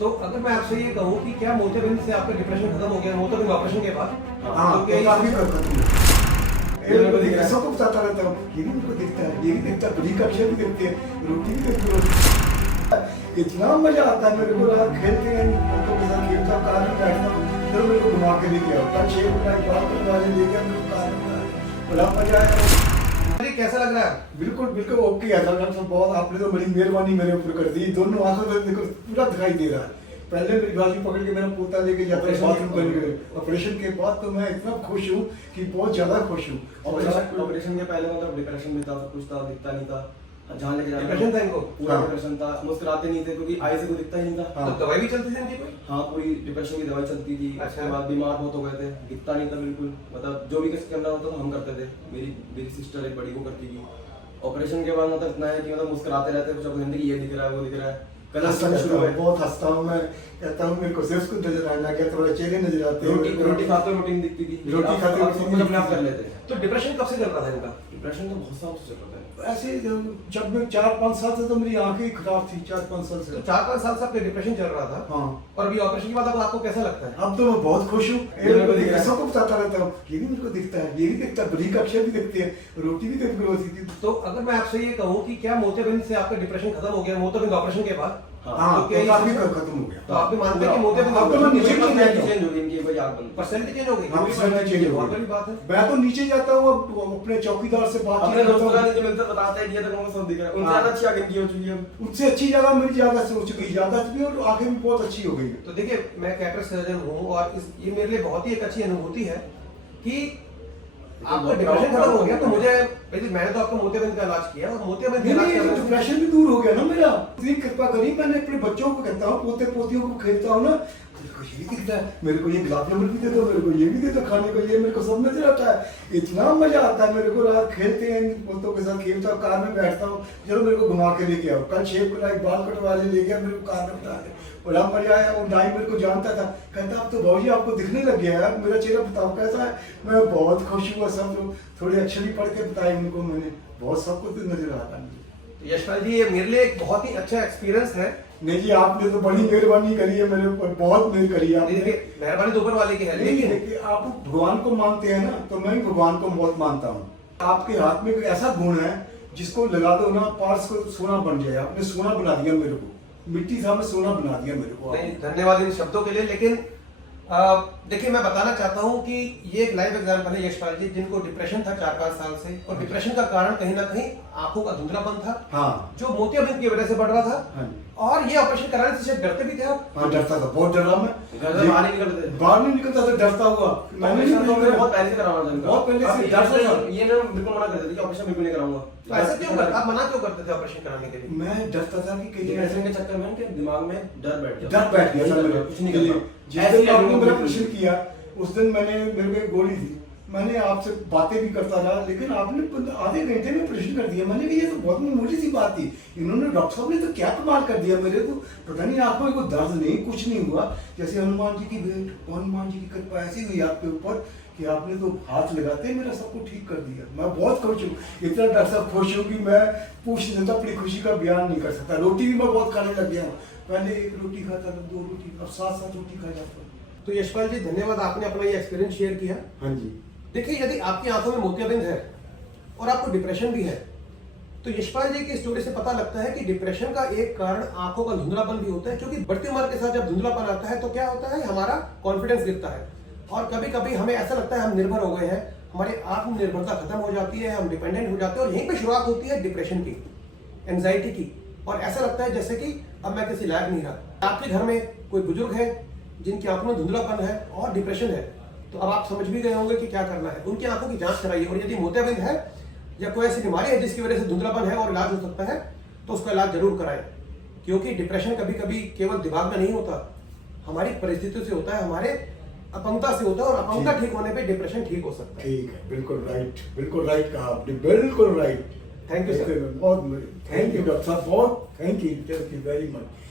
तो अगर मैं आपसे ये कहूँ कि क्या मोतियाबिंद से आपका डिप्रेशन खत्म हो गया मोतियाबिंद ऑपरेशन के बाद? हाँ, तो क्या काफी ये- खत्म हुआ। सबको बताता रहता हूँ, ये भी मुझको दिखता है, ये भी दिखता है, बड़ी कक्षा भी दिखती है, रोटी भी दिखती है। इतना मजा आता है मेरे को, रात खेलते हैं, बच्चों के साथ खेलता हूँ, कार में बैठता हूँ, फिर मेरे को घुमा के लेके आओ, कल 6 बजे बात करने वाले ले गया मेरे को कार में, बड़ा मजा आया। अरे कैसा लग रहा है? बिल्कुल बिल्कुल ओके है डॉक्टर साहब, बहुत आपने तो बड़ी मेहरबानी मेरे ऊपर कर दी, दोनों आंखों से देखो पूरा दिखाई दे रहा है। पहले मेरी बाजू पकड़ के मेरा पोता लेके जाता है बाथरूम करने के, ऑपरेशन के बाद तो मैं इतना खुश हूँ कि बहुत ज्यादा खुश हूँ। ऑपरेशन के पहले मतलब डिप्रेशन में था, सब कुछ था, दिखता नहीं था, जहाँ लेके जाना डिप्रेशन था इनको? पूरा हाँ। डिप्रेशन था, मुस्कुराते नहीं थे क्योंकि आई से कोई दिखता ही नहीं था। हाँ। तो दवाई भी चलती थी इनकी कोई? हाँ, पूरी डिप्रेशन की दवाई चलती थी। अच्छा। उसके बाद बीमार बहुत हो गए थे, दिखता नहीं था बिल्कुल, मतलब जो भी करना होता था हम करते थे, मेरी सिस्टर एक बड़ी को करती थी। ऑपरेशन के बाद मतलब इतना है कि मतलब मुस्कुराते रहते, कुछ अब जिंदगी ये दिख रहा है वो दिख रहा है। कल हंसता शुरू हुए, बहुत हंसता हूँ मैं, कहता हूँ मेरे को सिर्फ कुछ नजर आने लगा, थोड़ा चेहरे नजर आते हैं। रोटी खाते रोटी नहीं दिखती थी, रोटी अब- खाते अब रोटी सब नहीं कुछ अपने आप दिखती कर थी। लेते हैं। तो डिप्रेशन कब से चल रहा था इनका? डिप्रेशन तो बहुत साल से चल रहा है। ऐसे जब मैं 4-5 साल से तो मेरी आंखें खराब थी, 4-5 साल तो से। 4-5 साल से आपका डिप्रेशन चल रहा था हाँ, और अभी ऑपरेशन के बाद अब आपको कैसा लगता है? अब तो मैं बहुत खुश हूँ। मेरे को दिख रहा है। सबको बताता रहता हूँ, ये भी मेरे को दिखता है, ये भी दिखता है, बड़ी कक्षा भी दिखती है, रोटी भी दिख रही थी। तो अगर मैं आपसे ये कहूँ कि क्या मोतियाबिंद से आपका डिप्रेशन खत्म हो गया मोतियाबिंद ऑपरेशन के बाद? हाँ, तो क्या तो ये काफी सोचा- खत्म हो गया। तो आप भी मानते हैं कि मोतियाबिंद अब तो मैं नीचे ऑपरेशन नहीं जाता। चेंज हो गई इनकी वजह बंद। पर्सनैलिटी चेंज हो गई? हाँ, पर्सनैलिटी चेंज हो बहुत गई। बड़ी बात है। मैं तो नीचे जाता हूँ, अब अपने चौकीदार से बात अपने दोस्तों का करता नीचे मिलता बताते हैं, ये तक उनको सब दिख रहा है। उनसे हाँ। ज्यादा अच्छी आगे इनकी हो चुकी है अब। हूँ। उनसे अच्छी जगह मेरी ज्यादा से हो चुकी, ज्यादा भी और आगे भी बहुत अच्छी हो गई। तो देखिए मैं कैटर सर्जन हूँ और ये मेरे लिए बहुत ही एक अच्छी अनुभूति है कि आपका डिप्रेशन खत्म हो गया। तो मुझे मैंने तो आपका मोतियाबिंद का इलाज किया और मोतियाबिंद का इलाज करने से- डिप्रेशन भी दूर हो गया ना मेरा। इतनी कृपा करी, मैंने अपने बच्चों को कहता हूँ, पोते पोतियों को खेलता हूँ ना, मेरे को ये दिखता है, मेरे को ये गुलाब जामुन भी दे दो, मेरे को ये भी दे दो खाने को, ये मेरे को सब नजर आता है। इतना मजा आता है मेरे को, रात खेलते हैं, पोतों के साथ खेलता हूँ, कार में बैठता हूँ, चलो मेरे को घुमा के लेके आओ, कल शेव को बाल कटवाने ले गया, मेरे को कार में बिठा के बड़ा मजा आया। और नाई मेरे को जानता था, कहता अब तो भाजी आपको दिखने लग गया है, मेरा चेहरा बताओ कैसा है। मैं बहुत खुश हुआ, सब लोग थोड़े अक्षर भी पढ़ के बताए उनको, मैंने बहुत सब कुछ नजर आ रहा मुझे। तो यशपाल जी ये मेरे लिए एक बहुत ही अच्छा एक्सपीरियंस है। नहीं जी, आपने तो बड़ी मेहरबानी करी है मेरे ऊपर, बहुत मेहर करी है आपने। देखिए मेहरबानी तो ऊपर वाले की है, नहीं, लेकिन देखिए आप भगवान को मानते हैं ना, तो मैं भी भगवान को बहुत मानता हूँ। आपके हाथ में कोई ऐसा गुण है जिसको लगा दो ना, पार्स को सोना बन जाए। आपने सोना बना दिया मेरे को, मिट्टी से आपने सोना बना दिया मेरे को। नहीं, धन्यवाद इन शब्दों के लिए। लेकिन देखिए मैं बताना चाहता हूँ कि ये एक लाइव एग्जांपल है यशपाल जी, जिनको डिप्रेशन था 4-5 साल से, और डिप्रेशन का कारण कहीं ना कहीं आंखों का धुंधलापन था, हाँ जो मोतियाबिंद की वजह से बढ़ रहा था। हाँ और ये ऑपरेशन कराने से शायद डरते भी थे आप? हाँ, डरता था, बहुत डर रहा मैं। घर से बाहर नहीं निकलते थे। बाहर नहीं निकलता था, डरता हुआ। मैंने ऑपरेशन तो मैंने बहुत बहुत पहले से कराना था इनका। बहुत पहले से अब ये डरता था। ये ना बिल्कुल मना करते थे कि ऑपरेशन बिल्कुल नहीं कराऊंगा। तो ऐसा क्यों करते? आप मना क्यों करते थे ऑपरेशन कराने के लिए? मैं डरता था कि कहीं डिप्रेशन के चक्कर में इनके दिमाग में डर बैठ गया। डर बैठ गया था मेरे। कुछ नहीं करना। जिस ऐसे दिन ही आपने लोगों मेरा को- प्रश्न किया, उस दिन मेरे को एक गोली थी, मैंने आपसे बातें भी करता रहा, लेकिन आपने आधे घंटे में प्रश्न कर दिया। मैंने कहा ये तो बहुत मामूली सी बात थी, इन्होंने डॉक्टर साहब ने तो क्या कमाल कर दिया मेरे को। पता नहीं आंखों में कोई दर्द नहीं, कुछ नहीं हुआ, जैसे हनुमान जी की भेंट, हनुमान जी की कृपा ऐसी हुई आपके ऊपर कि आपने तो हाथ लगाते मेरा सबको ठीक कर दिया। मैं बहुत खुश हूँ, इतना डॉक्टर साहब खुश हूँ कि मैं पूछ नहीं सकता, अपनी खुशी का बयान नहीं कर सकता। रोटी भी मैं बहुत खाने लग गया हूँ, पहले एक रोटी खाता था, 2 रोटी, अब 7-7 रोटी खा जाता हूँ। तो यशपाल जी धन्यवाद, आपने अपना ये एक्सपीरियंस शेयर किया। हाँ जी। देखिए यदि आपकी आंखों में मोतियाबिंद है और आपको डिप्रेशन भी है, तो यशपाल जी की स्टोरी से पता लगता है कि डिप्रेशन का एक कारण आंखों का धुंधलापन भी होता है, क्योंकि बढ़ती उम्र के साथ जब धुंधलापन आता है तो क्या होता है, हमारा कॉन्फिडेंस गिरता है और कभी कभी हमें ऐसा लगता है हम निर्भर हो गए हैं, हमारी आत्मनिर्भरता खत्म हो जाती है, हम डिपेंडेंट हो जाते हैं और यहीं पे शुरुआत होती है डिप्रेशन की, एंजाइटी की। और ऐसा लगता है जैसे कि अब मैं किसी लायक नहीं रहा। आपके घर में कोई बुजुर्ग है जिनकी आंखों में धुंधलापन है और डिप्रेशन है, तो अब आप समझ भी गए होंगे कि क्या करना है। उनकी आंखों की जांच कराइए, और यदि मोतियाबिंद है या कोई ऐसी बीमारी है जिसकी वजह से धुंधलापन है और इलाज हो सकता है, तो उसका इलाज जरूर कराएं, क्योंकि डिप्रेशन कभी कभी केवल दिमाग में नहीं होता, हमारी परिस्थितियों से होता है, हमारे अपंगता से होता है, और अपंगता ठीक होने पे डिप्रेशन ठीक हो सकता है। ठीक है, बिल्कुल राइट कहा आपने, बिल्कुल राइट। Thank you sir. बहुत थैंक यू डॉक्टर साहब, बहुत थैंक यू वेरी मच।